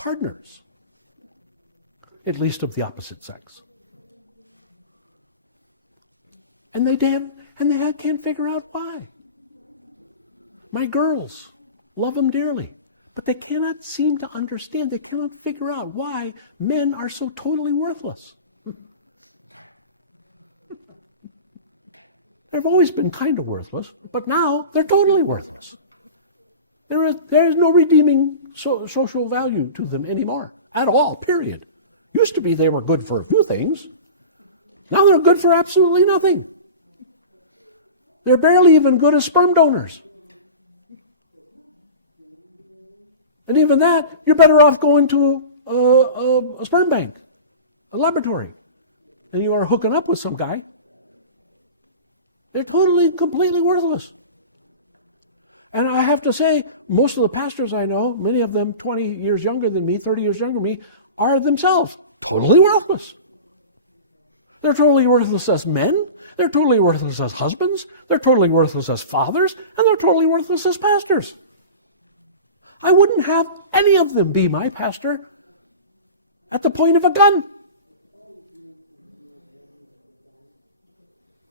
partners, at least of the opposite sex. And they can't figure out why. My girls love them dearly, but they cannot seem to understand, they cannot figure out why men are so totally worthless. They've always been kind of worthless, but now they're totally worthless. There is no redeeming social value to them anymore, at all, period. Used to be they were good for a few things. Now they're good for absolutely nothing. They're barely even good as sperm donors. And even that, you're better off going to a sperm bank, a laboratory, than you are hooking up with some guy. They're totally, completely worthless. And I have to say, most of the pastors I know, many of them 20 years younger than me, 30 years younger than me, are themselves totally worthless. They're totally worthless as men. They're totally worthless as husbands. They're totally worthless as fathers. And they're totally worthless as pastors. I wouldn't have any of them be my pastor at the point of a gun.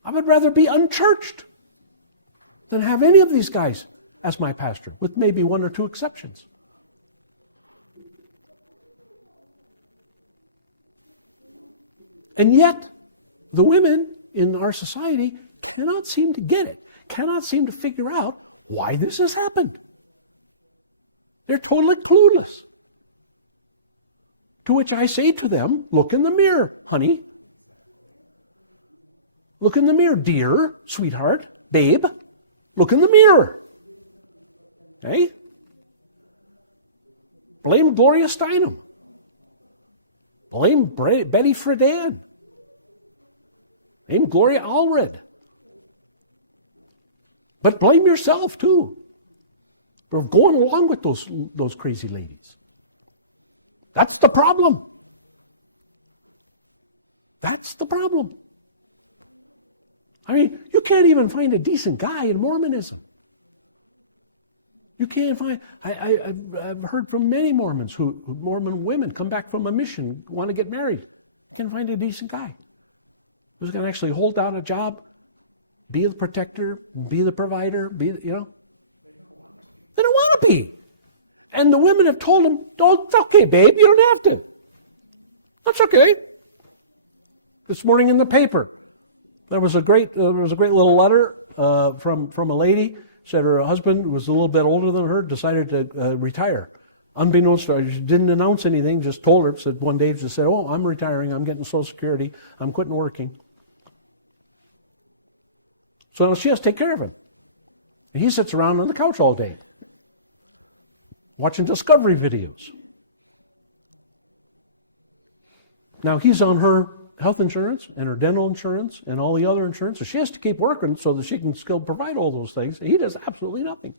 I would rather be unchurched than have any of these guys as my pastor, with maybe one or two exceptions. And yet, the women in our society cannot seem to get it, cannot seem to figure out why this has happened. They're totally clueless. To which I say to them, look in the mirror, honey. Look in the mirror, dear, sweetheart, babe. Look in the mirror. Okay? Blame Gloria Steinem. Blame Betty Friedan. Blame Gloria Allred. But blame yourself too for going along with those crazy ladies. That's the problem. That's the problem. I mean, you can't even find a decent guy in Mormonism. You can't find. I've heard from many Mormons Mormon women come back from a mission, want to get married. Can't find a decent guy who's going to actually hold down a job, be the protector, be the provider, They don't want to be. And the women have told them, "Oh, it's okay, babe. You don't have to. That's okay." This morning in the paper, there was a great little letter from a lady. Said her husband was a little bit older than her, decided to retire. Unbeknownst to her, she didn't announce anything, just told her, said one day, just said, "Oh, I'm retiring, I'm getting Social Security, I'm quitting working." So now she has to take care of him. And he sits around on the couch all day, watching Discovery videos. Now he's on her health insurance and her dental insurance and all the other insurance. So she has to keep working so that she can still provide all those things. He does absolutely nothing.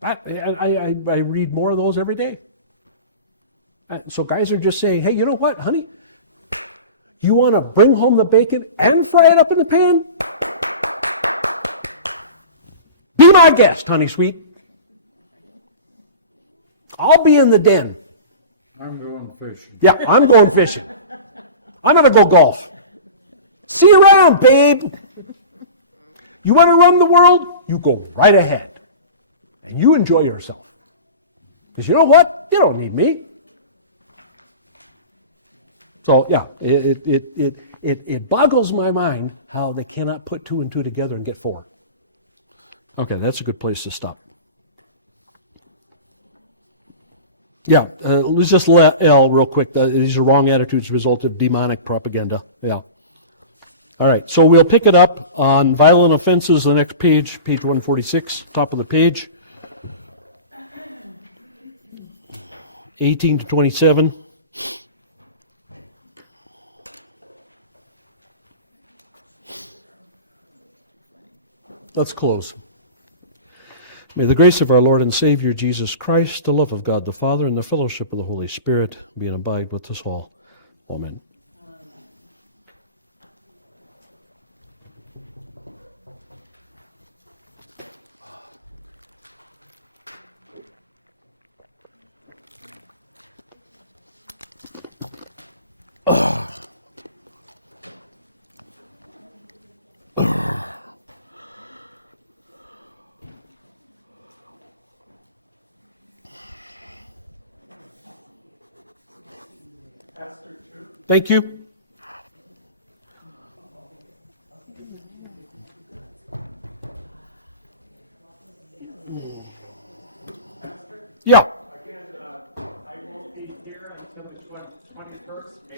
I read more of those every day. So guys are just saying, "Hey, you know what, honey? You want to bring home the bacon and fry it up in the pan? Be my guest, honey sweet. I'll be in the den. I'm going fishing. Yeah, I'm going fishing. I'm going to go golf. See you around, babe. You want to run the world? You go right ahead. And you enjoy yourself. Because you know what? You don't need me. So, yeah, it boggles my mind how they cannot put two and two together and get four. Okay, that's a good place to stop. Yeah, let's just let L real quick. These are wrong attitudes, result of demonic propaganda. Yeah. All right, so we'll pick it up on violent offenses, the next page, page 146, top of the page. 18 to 27. Let's close. May the grace of our Lord and Savior Jesus Christ, the love of God the Father, and the fellowship of the Holy Spirit be and abide with us all. Amen. Thank you. Yeah, Be here until the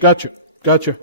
21st. gotcha.